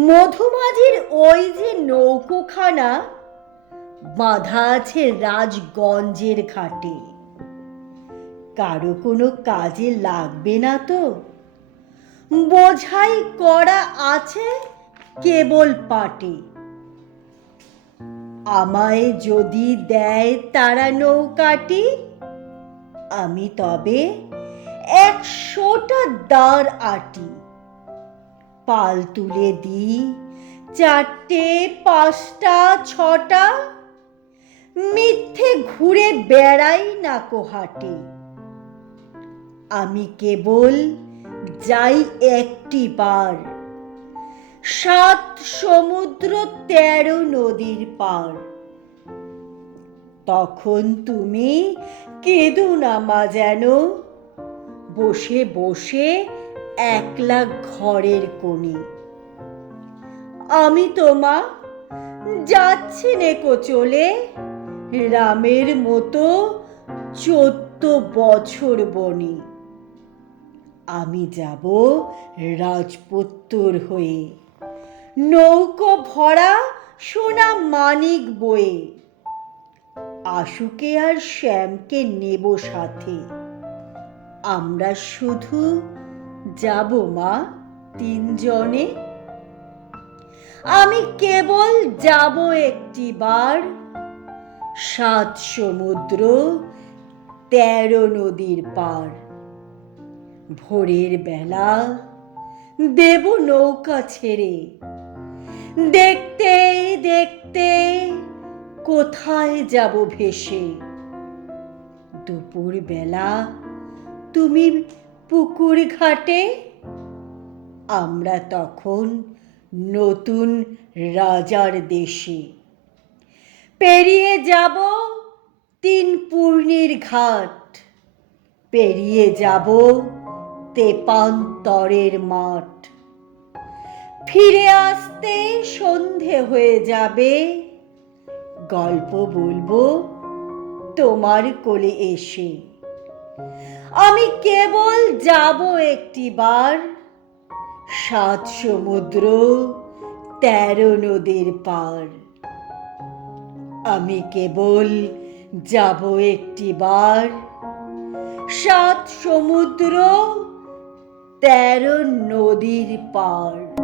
মধুমাঝির ওই যে নৌকোখানা, বাঁধা আছে রাজগঞ্জের ঘাটে। কারও কোনো কাজে লাগবে না তো। বোঝাই করা আছে কেবল পাটে। আমায় যদি দেয় তারা নৌকাটি, আমি তবে একশোটা দাঁড় আটি। পাল তুলে দিই। চারটে, পাঁচটা, ছটা। মিথ্যে ঘুরে বেড়াই না কোহাটে আমি কেবল যাই একটি বার। সাত সমুদ্র, তেরো নদীর পার। তখন তুমি কেঁদো না মা যেন। বসে বসে একলা ঘরের কোণে। আমি তোমা যাচ্ছি নেকো চলে। রামের মতো চোদ্দ বছর বনে। আমি যাব রাজপুত্তর হয়ে। নৌকো ভরা সোনা মানিক বয়ে। আশুকে আর শ্যামকে নেব সাথে। আমরা শুধু যাব, মা, তিনজনে। আমি কেবল যাব একটি বার সাত সমুদ্র, তেরো নদীর পার। ভোরের বেলা দেব নৌকা ছেড়ে। দেখতে দেখতে কোথায় যাব ভেসে। দুপুর বেলা তুমি পুকুর ঘাটে? আমরা তখন নতুন রাজার দেশে। পেরিয়ে যাব তিন পূর্ণির ঘাট। পেরিয়ে যাব তেপান্তরের মাঠ। ফিরে আসতে সন্ধে হয়ে যাবে। গল্প বলব তোমার কোলে এসে। আমি কেবল যাব একটি বার। সাত সমুদ্র, তেরো নদীর পার। আমি কেবল যাব একটি বার। সাত সমুদ্র, তেরো নদীর পার।